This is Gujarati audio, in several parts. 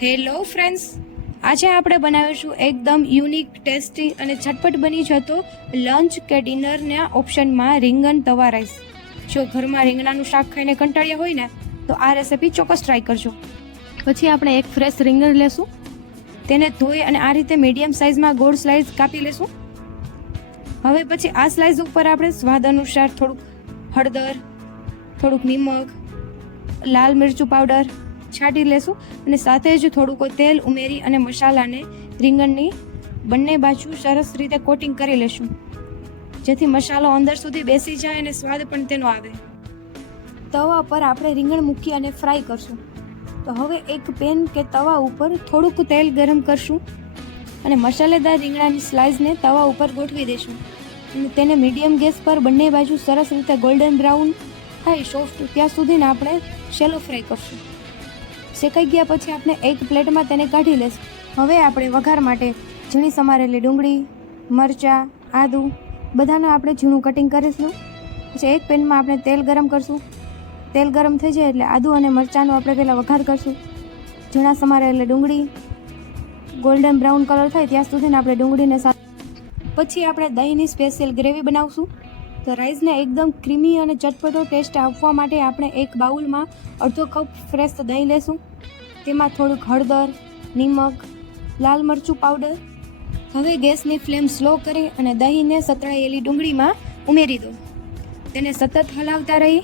હેલો ફ્રેન્ડ્સ, આજે આપણે બનાવીશું એકદમ યુનિક, ટેસ્ટી અને ઝટપટ બની જતો લંચ કે ડિનરના ઓપ્શનમાં રીંગણ તવા રાઈસ. જો ઘરમાં રીંગણાનું શાક ખાઈને કંટાળ્યા હોય ને તો આ રેસિપી ચોક્કસ ટ્રાય કરજો. પછી આપણે એક ફ્રેશ રીંગણ લેશું, તેને ધોઈ અને આ રીતે મીડિયમ સાઇઝમાં ગોળ સ્લાઇસ કાપી લેશું. હવે પછી આ સ્લાઇસ ઉપર આપણે સ્વાદ અનુસાર થોડુંક હળદર, થોડુંક નિમક, લાલ મિરચું પાવડર છાંટી લેશું અને સાથે જ થોડુંક તેલ ઉમેરી અને મસાલાને રીંગણની બંને બાજુ સરસ રીતે કોટિંગ કરી લેશું, જેથી મસાલો અંદર સુધી બેસી જાય અને સ્વાદ પણ તેનો આવે. તવા પર આપણે રીંગણ મૂકી અને ફ્રાય કરશું. તો હવે એક પેન કે તવા ઉપર થોડુંક તેલ ગરમ કરશું અને મસાલેદાર રીંગણાની સ્લાઇસને તવા ઉપર ગોઠવી દઈશું અને તેને મીડિયમ ગેસ પર બંને બાજુ સરસ રીતે ગોલ્ડન બ્રાઉન થાય સોફ્ટ ત્યાં સુધીને આપણે શેલો ફ્રાય કરશું. શેકાઈ ગયા પછી આપણે એક પ્લેટમાં તેને કાઢી લઈશું. હવે આપણે વઘાર માટે ઝીણી સમારેલી ડુંગળી, મરચાં, આદું બધાને આપણે ઝીણું કટિંગ કરીશું. પછી એક પેનમાં આપણે તેલ ગરમ કરશું. તેલ ગરમ થઈ જાય એટલે આદું અને મરચાંનો આપણે પહેલાં વઘાર કરશું. ઝીણા સમારેલી ડુંગળી ગોલ્ડન બ્રાઉન કલર થાય ત્યાં સુધીને આપણે ડુંગળીને પછી આપણે દહીંની સ્પેશિયલ ગ્રેવી બનાવશું. તો રાઈસને એકદમ ક્રીમી અને ચટપટો ટેસ્ટ આપવા માટે આપણે એક બાઉલમાં અડધો કપ ફ્રેશ દહીં લેશું. તેમાં થોડુંક હળદર, નિમક, લાલ મરચું પાવડર. હવે ગેસની ફ્લેમ સ્લો કરી અને દહીંને સતળાયેલી ડુંગળીમાં ઉમેરી દો. તેને સતત હલાવતા રહી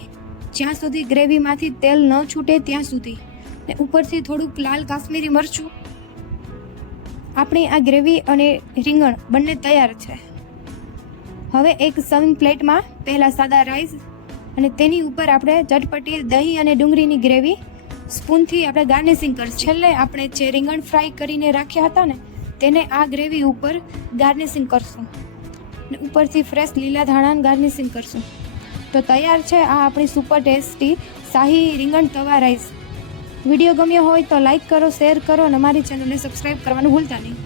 જ્યાં સુધી ગ્રેવીમાંથી તેલ ન છૂટે ત્યાં સુધી. ને ઉપરથી થોડુંક લાલ કાશ્મીરી મરચું. આપણી આ ગ્રેવી અને રીંગણ બંને તૈયાર છે. હવે એક સર્વિંગ પ્લેટમાં પહેલાં સાદા રાઈસ અને તેની ઉપર આપણે ચટપટી દહીં અને ડુંગળીની ગ્રેવી સ્પૂનથી આપણે ગાર્નિશિંગ કરશું. છેલ્લે આપણે જે રીંગણ ફ્રાય કરીને રાખ્યા હતા ને તેને આ ગ્રેવી ઉપર ગાર્નિશિંગ કરશું અને ઉપરથી ફ્રેશ લીલા ધાણાનું ગાર્નિશિંગ કરશું. તો તૈયાર છે આ આપણી સુપર ટેસ્ટી શાહી રીંગણ તવા રાઈસ. વિડીયો ગમ્યો હોય તો લાઈક કરો, શેર કરો અને અમારી ચેનલને સબસ્ક્રાઈબ કરવાનું ભૂલતા નહીં.